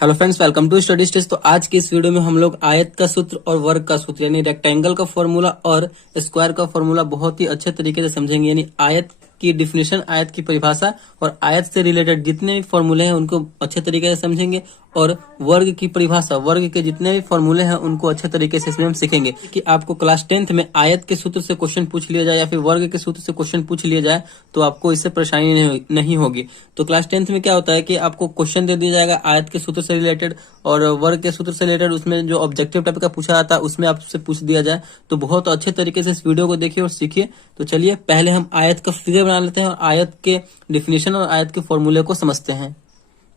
Hello friends, welcome to Study Stage. तो आज की इस वीडियो में हम लोग आयत का सूत्र और वर्ग का सूत्र यानी रेक्टेंगल का फॉर्मूला और स्क्वायर का फॉर्मूला बहुत ही अच्छे तरीके से समझेंगे। यानी आयत की डिफिनेशन, आयत की परिभाषा और आयत से रिलेटेड जितने भी फॉर्मूले हैं उनको अच्छे तरीके से समझेंगे, और वर्ग की परिभाषा, वर्ग के जितने भी फॉर्मूले हैं उनको अच्छे तरीके से इसमें हम सीखेंगे। कि आपको क्लास 10th में आयत के सूत्र से क्वेश्चन पूछ लिया जाए या फिर वर्ग के सूत्र से क्वेश्चन पूछ लिया जाए तो आपको इससे परेशानी नहीं होगी। तो क्लास 10th में क्या होता है कि आपको क्वेश्चन दे दिया जाएगा आयत के सूत्र से रिलेटेड और वर्ग के सूत्र से रिलेटेड, उसमें जो ऑब्जेक्टिव टाइप का पूछा जाता है उसमें आपसे पूछ दिया जाए। तो बहुत अच्छे तरीके से इस वीडियो को देखिए और सीखिए। तो चलिए पहले हम आयत का फिगर बना लेते हैं और आयत के डिफिनेशन और आयत के फॉर्मूले को समझते हैं।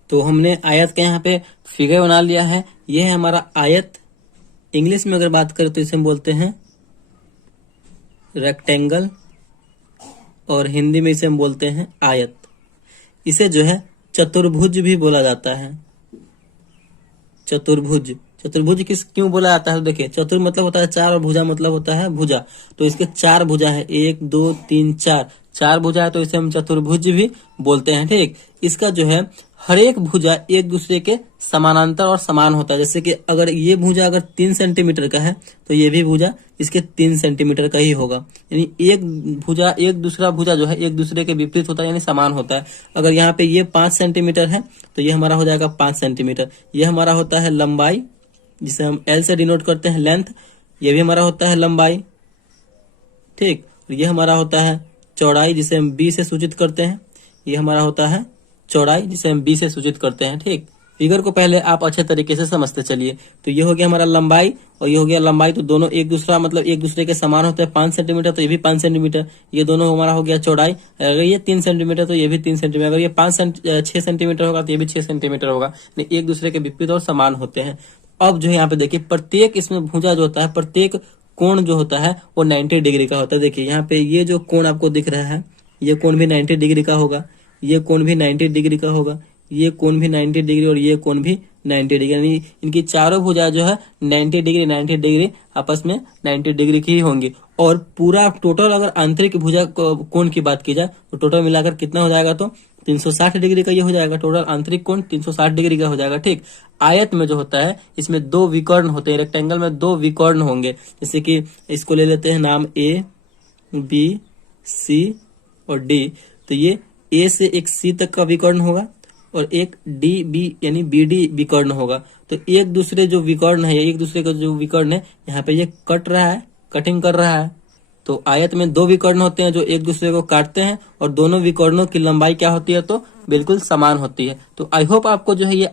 तो हमने आयत का यहाँ पे फिगर बना लिया है। यह है हमारा आयत। इंग्लिश में अगर बात करें तो इसे हम बोलते हैं रेक्टेंगल और हिंदी में इसे हम बोलते हैं आयत। इसे जो है चतुर्भुज भी बोला जाता है। चतुर्भुज, चतुर्भुज क्यों बोला जाता है? तो देखिए, चतुर मतलब होता है चार और भुजा मतलब होता है भुजा। तो इसके चार भुजा है, 1 2 3 4, चार भुजा है तो इसे हम चतुर्भुज भी बोलते हैं। ठीक, इसका जो है हर एक भुजा एक दूसरे के समानांतर और समान होता है। जैसे कि अगर ये भुजा अगर 3 सेंटीमीटर का है तो ये भी भुजा इसके 3 सेंटीमीटर का ही होगा। यानी एक भुजा, एक दूसरा भुजा जो है एक दूसरे के विपरीत होता है, यानी समान होता है। अगर यहाँ पे ये 5 सेंटीमीटर है तो ये हमारा हो जाएगा 5 सेंटीमीटर। ये हमारा होता है लंबाई, जिसे हम L से डिनोट करते हैं लेंथ। ये भी हमारा होता है लंबाई। ठीक, ये हमारा होता है चौड़ाई, जिसे हम B से सूचित करते हैं। ये हमारा होता है चौड़ाई, जिसे हम B से सूचित करते हैं। ठीक, फिगर को पहले आप अच्छे तरीके से समझते चलिए। तो ये हो गया हमारा लंबाई और ये हो गया लंबाई। तो दोनों एक दूसरा मतलब एक दूसरे के समान होते हैं। 5 सेंटीमीटर तो ये भी 5 सेंटीमीटर। ये दोनों हमारा हो गया चौड़ाई। अगर ये 3 सेंटीमीटर तो ये भी 3 सेंटीमीटर। अगर ये 6 सेंटीमीटर होगा तो ये भी 6 सेंटीमीटर होगा। एक दूसरे के विपरीत और समान होते हैं। अब जो है यहाँ पे देखिए, प्रत्येक इसमें भुजा जो होता है, प्रत्येक कोण जो होता है वो 90 डिग्री का होता है। देखिए यहाँ पे ये जो कोण आपको दिख रहा है, ये कोण भी 90 डिग्री का होगा, ये कोण भी 90 डिग्री का होगा, ये कोण भी 90 डिग्री और ये कोण भी 90 डिग्री। यानी इनकी चारों भुजा जो है 90 डिग्री आपस में 90 डिग्री की ही होंगी। और पूरा टोटल अगर आंतरिक भुजा कोण की बात की जाए तो टोटल मिलाकर कितना हो जाएगा? तो 360 डिग्री का ये हो जाएगा। टोटल आंतरिक कोण 360 डिग्री का हो जाएगा। ठीक, आयत में जो होता है इसमें दो विकर्ण होते हैं। रेक्टेंगल में दो विकर्ण होंगे। जैसे कि इसको ले लेते हैं नाम A, B, C और D। तो ये A से एक C तक का विकर्ण होगा और एक D, B यानी BD विकर्ण होगा। तो एक दूसरे जो विकर्ण है, एक दूसरे का जो विकर्ण है यहाँ पे ये कट रहा है, कटिंग कर रहा है। तो आयत में दो विकर्ण होते हैं जो एक दूसरे को काटते हैं और दोनों विकर्णों की लंबाई क्या होती है? तो बिल्कुल समान होती है। तो आई होप आपको जो है ये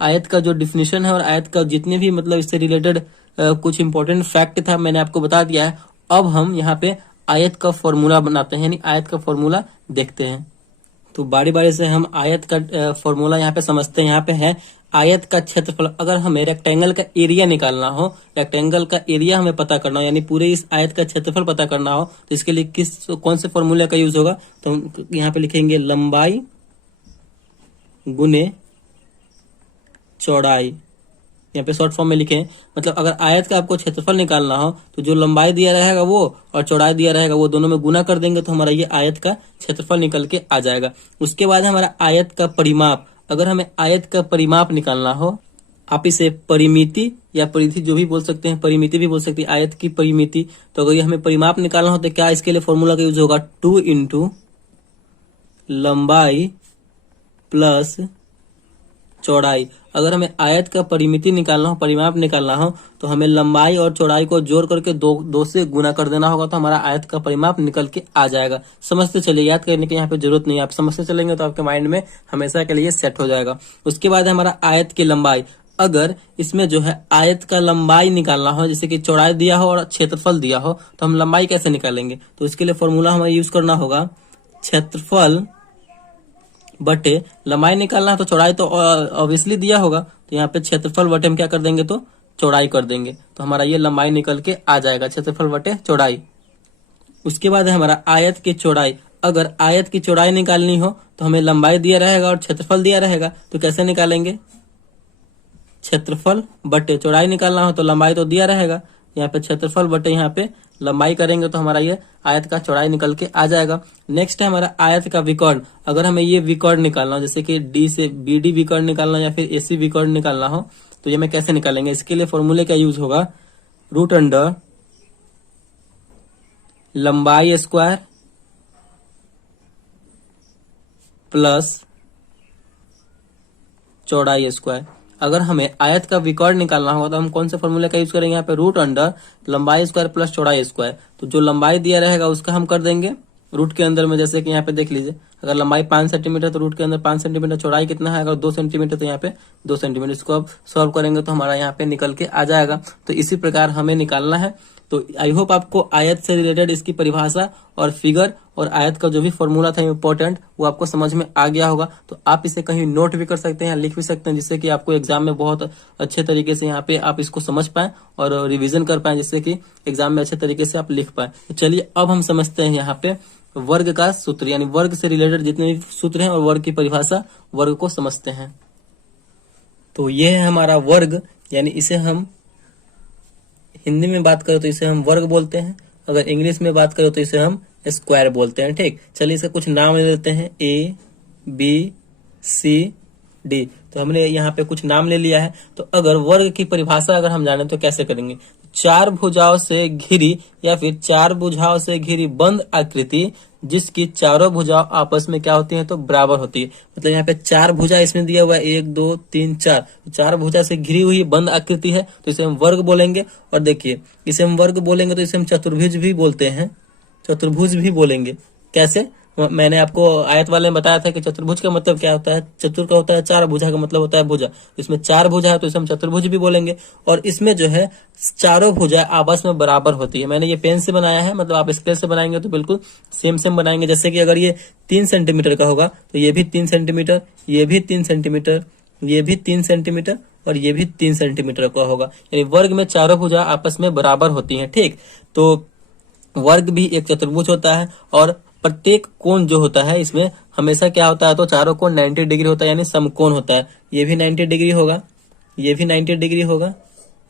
आयत का जो डिफिनेशन है और आयत का जितने भी मतलब इससे रिलेटेड कुछ इंपॉर्टेंट फैक्ट था मैंने आपको बता दिया है। अब हम यहाँ पे आयत का फॉर्मूला बनाते हैं, यानी आयत का फॉर्मूला देखते हैं। तो बारी बारी से हम आयत का फॉर्मूला यहाँ पे समझते हैं। यहाँ पे है आयत का क्षेत्रफल। अगर हमें रेक्टेंगल का एरिया निकालना हो, रेक्टेंगल का एरिया हमें पता करना हो, यानी पूरे इस आयत का क्षेत्रफल पता करना हो, तो इसके लिए कौन से फॉर्मूले का यूज होगा? तो हम यहाँ पे लिखेंगे लंबाई गुने चौड़ाई। यहाँ पे शॉर्ट फॉर्म में लिखें, मतलब अगर आयत का आपको क्षेत्रफल निकालना हो तो जो लंबाई दिया रहेगा वो और चौड़ाई दिया रहेगा वो दोनों में गुना कर देंगे तो हमारा ये आयत का क्षेत्रफल निकल के आ जाएगा। उसके बाद हमारा आयत का परिमाप। अगर हमें आयत का परिमाप निकालना हो, आप इसे परिमिति या परिधि जो भी बोल सकते हैं, परिमिति भी बोल सकते हैं, आयत की परिमिति। तो अगर ये हमें परिमाप निकालना हो तो क्या इसके लिए फॉर्मूला का यूज होगा? 2 इंटू लंबाई प्लस चौड़ाई। अगर हमें आयत का परिमिति निकालना हो, परिमाप निकालना हो, तो हमें लंबाई और चौड़ाई को जोड़ करके दो से गुना कर देना होगा तो हमारा आयत का परिमाप निकल के आ जाएगा। समझते चलिए, याद करने की यहाँ पे जरूरत नहीं है। आप समझते चलेंगे तो आपके माइंड में हमेशा के लिए सेट हो जाएगा। उसके बाद हमारा आयत की लंबाई। अगर इसमें जो है आयत का लंबाई निकालना हो, जैसे कि चौड़ाई दिया हो और क्षेत्रफल दिया हो, तो हम लंबाई कैसे निकालेंगे? तो इसके लिए फॉर्मूला हमें यूज करना होगा क्षेत्रफल बटे लंबाई। निकालना है तो चौड़ाई तो ऑब्वियसली दिया होगा, तो यहाँ पे क्षेत्रफल बटे हम क्या कर देंगे? तो चौड़ाई कर देंगे। तो हमारा ये लंबाई निकल के आ जाएगा, क्षेत्रफल बटे चौड़ाई। उसके बाद है हमारा आयत की चौड़ाई। अगर आयत की चौड़ाई निकालनी हो तो हमें लंबाई दिया रहेगा और क्षेत्रफल दिया रहेगा, तो कैसे निकालेंगे? क्षेत्रफल बटे चौड़ाई निकालना हो तो लंबाई तो दिया रहेगा, यहाँ पे क्षेत्रफल बटे यहाँ पे लंबाई करेंगे तो हमारा ये आयत का चौड़ाई निकल के आ जाएगा। नेक्स्ट है हमारा आयत का विकर्ण। अगर हमें ये विकर्ण निकालना हो, जैसे कि डी से BD विकर्ण निकालना या फिर AC विकर्ण निकालना हो, तो ये मैं कैसे निकालेंगे? इसके लिए फॉर्मूले का यूज होगा रूट अंडर लंबाई स्क्वायर प्लस चौड़ाई स्क्वायर। अगर हमें आयत का विकर्ण निकालना होगा तो हम कौन से फॉर्मूले का यूज करेंगे? यहाँ पे रूट अंडर लंबाई स्क्वायर प्लस चौड़ाई स्क्वायर। तो जो लंबाई दिया रहेगा उसका हम कर देंगे रूट के अंदर में, जैसे कि यहाँ पे देख लीजिए, अगर लंबाई 5 सेंटीमीटर तो रूट के अंदर 5 सेंटीमीटर, चौड़ाई कितना है? अगर 2 सेंटीमीटर तो यहाँ पे 2 सेंटीमीटर। इसको अब सॉल्व करेंगे तो हमारा यहाँ पे निकल के आ जाएगा। तो इसी प्रकार हमें निकालना है। तो आई होप आपको आयत से रिलेटेड इसकी परिभाषा और फिगर और आयत का जो भी फॉर्मूला था इम्पोर्टेंट, वो आपको समझ में आ गया होगा। तो आप इसे कहीं नोट भी कर सकते हैं, लिख भी सकते हैं, जिससे कि आपको एग्जाम में बहुत अच्छे तरीके से यहाँ पे आप इसको समझ पाए और रिवीजन कर पाए, जिससे कि एग्जाम में अच्छे तरीके से आप लिख पाए। तो चलिए अब हम समझते हैं यहाँ पे वर्ग का सूत्र, यानी वर्ग से रिलेटेड जितने भी सूत्र हैं और वर्ग की परिभाषा, वर्ग को समझते हैं। तो ये है हमारा वर्ग, यानी इसे हम हिंदी में बात करें तो इसे हम वर्ग बोलते हैं, अगर इंग्लिश में बात करें तो इसे हम स्क्वायर बोलते हैं। ठीक, चलिए इसका कुछ नाम ले लेते हैं, ABCD। तो हमने यहाँ पे कुछ नाम ले लिया है। तो अगर वर्ग की परिभाषा अगर हम जाने तो कैसे करेंगे? चार भुजाओं से घिरी या फिर चार भुजाओं से घिरी बंद आकृति जिसकी चारों भुजाओं आपस में क्या होती हैं? तो बराबर होती है। मतलब यहाँ पे चार भुजा इसमें दिया हुआ है, 1 2 3 4, चार भुजा से घिरी हुई बंद आकृति है, तो इसे हम वर्ग बोलेंगे। और देखिए, इसे हम वर्ग बोलेंगे तो इसे हम चतुर्भुज भी बोलते हैं, चतुर्भुज भी बोलेंगे। कैसे? मैंने आपको आयत वाले में बताया था कि चतुर्भुज का मतलब क्या होता है, चतुर का होता है चार, भुजा का मतलब होता है भुजा। इसमें चार भुजा है तो इसे हम चतुर्भुज भी बोलेंगे। और इसमें जो है चारों भुजा आपस में बराबर होती है। मैंने ये पेन से बनाया है, मतलब आप स्केल से बनाएंगे तो बिल्कुल सेम सेम बनाएंगे। जैसे कि अगर ये 3 सेंटीमीटर का होगा तो ये भी 3 सेंटीमीटर, ये भी 3 सेंटीमीटर, ये भी 3 सेंटीमीटर और ये भी 3 सेंटीमीटर का होगा। यानी वर्ग में चारों भुजा आपस में बराबर होती है। ठीक, तो वर्ग भी एक चतुर्भुज होता है और प्रत्येक कोण जो होता है इसमें हमेशा क्या होता है? तो चारों कोण 90 डिग्री होता है, यानी समकोण होता है। ये भी 90 डिग्री होगा, ये भी 90 डिग्री होगा,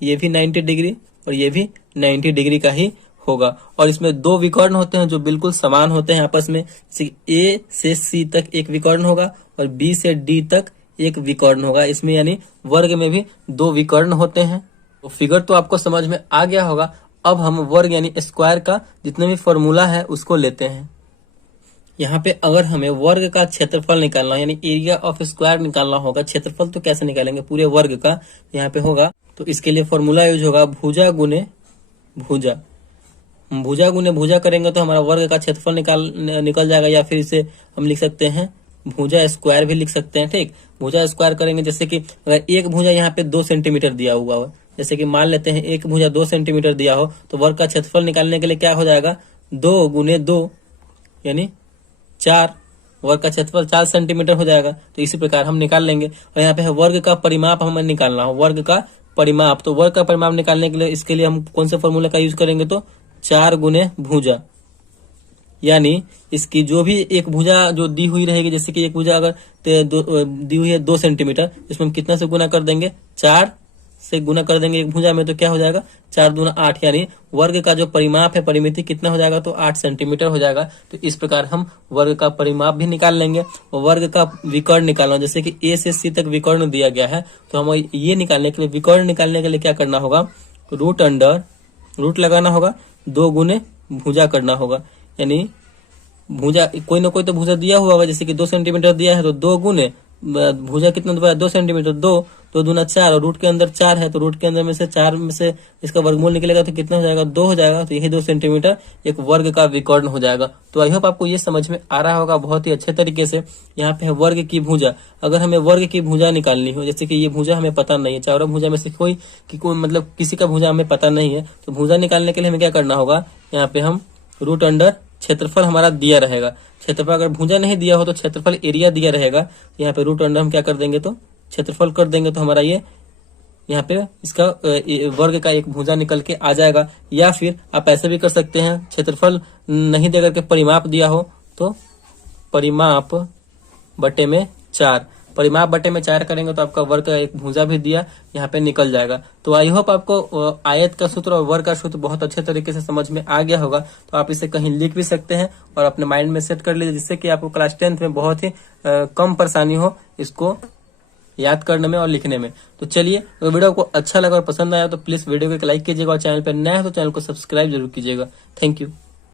ये भी 90 डिग्री और ये भी 90 डिग्री का ही होगा। और इसमें दो विकर्ण होते हैं जो बिल्कुल समान होते हैं आपस में। A से C तक एक विकर्ण होगा और B से D तक एक विकर्ण होगा। इसमें यानी वर्ग में भी दो विकर्ण होते हैं। तो फिगर तो आपको समझ में आ गया होगा। अब हम वर्ग यानी स्क्वायर का जितने भी फॉर्मूला है उसको लेते हैं। यहाँ पे अगर हमें वर्ग का क्षेत्रफल निकालना यानी एरिया ऑफ स्क्वायर निकालना होगा, क्षेत्रफल तो कैसे निकालेंगे पूरे वर्ग का, यहाँ पे होगा। तो इसके लिए फॉर्मूला यूज होगा भुजा गुने भुजा। भुजा गुने भुजा करेंगे तो हमारा वर्ग का क्षेत्रफल निकल जाएगा, या फिर इसे हम लिख सकते हैं भुजा स्क्वायर भी लिख सकते हैं। ठीक, भुजा स्क्वायर करेंगे, जैसे कि अगर एक भुजा यहाँ पे 2 सेंटीमीटर दिया हुआ हो, जैसे कि मान लेते हैं एक भुजा 2 सेंटीमीटर दिया हो, तो वर्ग का क्षेत्रफल निकालने के लिए क्या हो जाएगा? 2 गुने 2 यानी 4, वर्ग का क्षेत्रफल 4 सेंटीमीटर हो जाएगा। तो इसी प्रकार हम निकाल लेंगे। और यहाँ पे है वर्ग का परिमाप हमें निकालना हो, वर्ग का परिमाप। तो वर्ग का परिमाप निकालने के लिए इसके लिए हम कौन से फॉर्मूले का यूज करेंगे? तो 4 गुने भुजा, यानी इसकी जो भी एक भुजा जो दी हुई रहेगी, जैसे कि एक भुजा अगर दी हुई है 2 सेंटीमीटर, इसमें हम कितना से गुना कर देंगे? 4 से गुना कर देंगे एक भुजा में, तो क्या हो जाएगा? 4 दूना 8, यानी वर्ग का जो परिमाप है, परिमिति कितना हो जाएगा? तो 8 सेंटीमीटर हो जाएगा। तो इस प्रकार हम वर्ग का परिमाप भी निकाल लेंगे। और वर्ग का विकर्ण निकालना, जैसे कि A से C तक विकर्ण दिया गया है, तो हम ये निकालने के लिए, विकर्ण निकालने के लिए क्या करना होगा? रूट अंडर रूट लगाना होगा, 2 गुने भुजा करना होगा। यानी भुजा कोई ना कोई तो भुजा दिया हुआ होगा, जैसे कि 2 सेंटीमीटर दिया है तो 2 गुने भुजा कितना दिया? 2 सेंटीमीटर, 2 दूना 4 और रूट के अंदर 4 है, तो रूट के अंदर में से 4 में से इसका वर्गमूल निकलेगा तो कितना हो जाएगा? 2 हो जाएगा। तो यही 2 सेंटीमीटर एक वर्ग का विकर्ण हो जाएगा। तो आई होप आपको ये समझ में आ रहा होगा बहुत ही अच्छे तरीके से। यहाँ पे है वर्ग की भुजा। अगर हमें वर्ग की भुजा निकालनी हो, जैसे कि ये भुजा हमें पता नहीं है, चारों भुजा में से कोई मतलब किसी का भुजा हमें पता नहीं है, तो भुजा निकालने के लिए हमें क्या करना होगा? यहाँ पे हम रूट अंडर क्षेत्रफल हमारा दिया रहेगा। क्षेत्रफल अगर भुजा नहीं दिया हो तो क्षेत्रफल एरिया दिया रहेगा। यहाँ पे रूट अंडर हम क्या कर देंगे? तो क्षेत्रफल कर देंगे, तो हमारा ये यहाँ पे इसका वर्ग का एक भुजा निकल के आ जाएगा। या फिर आप ऐसे भी कर सकते हैं, क्षेत्रफल नहीं देकर के परिमाप दिया हो तो परिमाप बटे में 4। परिमाप बटे में 4 करेंगे तो आपका वर्ग का एक भुजा भी दिया यहाँ पे निकल जाएगा। तो आई होप आपको आयत का सूत्र और वर्ग का सूत्र बहुत अच्छे तरीके से समझ में आ गया होगा। तो आप इसे कहीं लिख भी सकते हैं और अपने माइंड में सेट कर लीजिए, जिससे कि आपको क्लास 10th में बहुत ही कम परेशानी हो इसको याद करने में और लिखने में। तो चलिए, अगर वीडियो आपको अच्छा लगा और पसंद आया तो प्लीज वीडियो को एक लाइक कीजिएगा और चैनल पर नया है तो चैनल को सब्सक्राइब जरूर कीजिएगा। Thank you.